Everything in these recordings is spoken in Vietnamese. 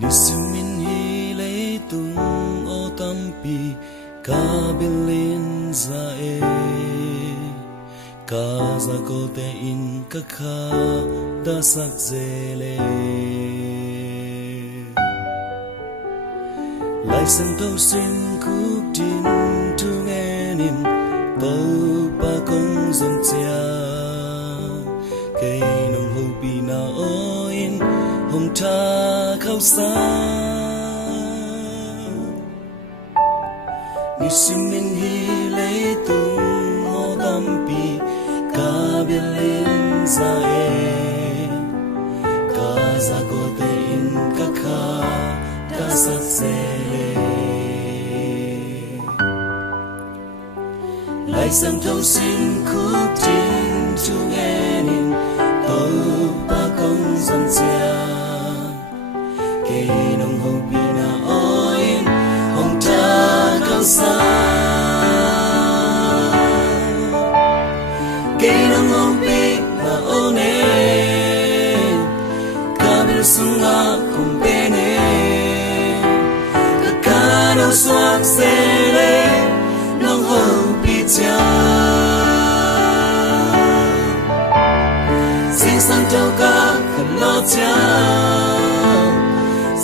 Nisimin hilay tung o tampi kabilin zae kaza ko te in kakha dasak zele lai san to sin khúc tin tu nghe nin to pa kong zon chia cây nong ho pi na o in hồng cha khao xa nisimin hilay tung o tampi kabilin zae kaza ko te in kakha dasak zele lai sang thâu xin khúc tin chu nghe nin to pa kong zon chia cây nong ho pi na oin hồng cha khao xa cây nong ho pi na one kabil sunga không bene kakha no swak sele nong ho pi cha xin sang châu ca khẩn lo cha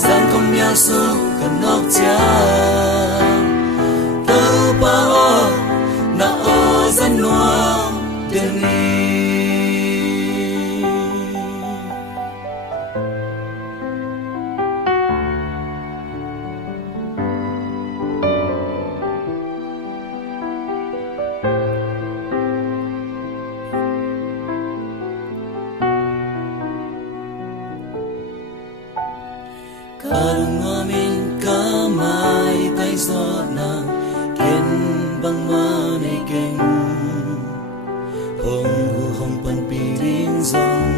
san không nhà su khẩn nóc cha tơ pa o na o dân noa đừng đi Karung amin kamay tay so na ken bang manay keng hong hu hong pan piring zong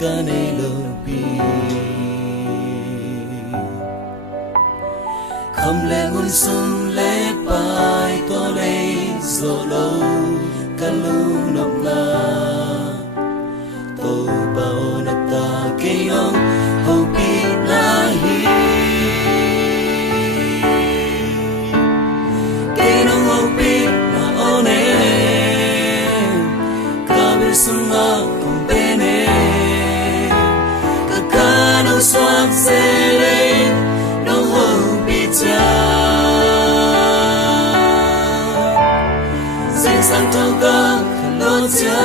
kanay lopi kham le ngun sum le pai to le zo lo kalung nop la to pa o na ta ke yong ho pi na hi ke nong ho pi na one kabil sunga kong bene kakha no swak sele nong ho pi cha xin sang thâu ca khẩn lo cha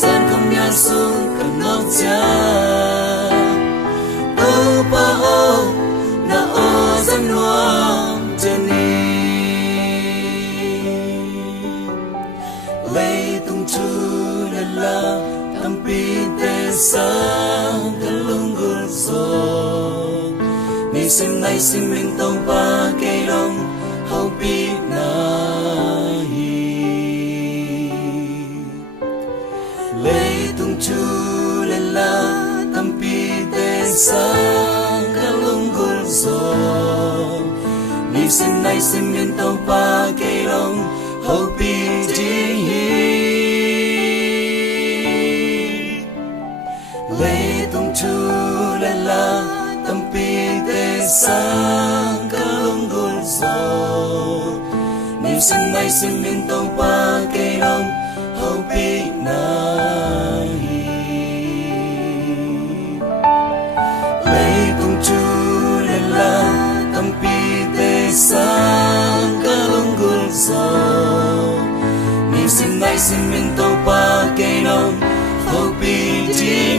san không nhà xuống khẩn nóc cha tơ pa o na o dân noa chân đi lấy tung chu lên la tâm pi te sang kalung gul so ni sim nay sim min tông pa cây long hậu pi na lấy tung chu lên la tâm pi te sang kalung gul so ni sim nay sim min tông pa cây long hậu pi đi lấy tung chu lên la tâm pi te sang kalung gul so ni sim nay sim min tông pa cây long hậu pi na lấy tung chu lên la tâm pi te sang kalung gul so ni sim nay sim min tông pa cây long hậu pi đi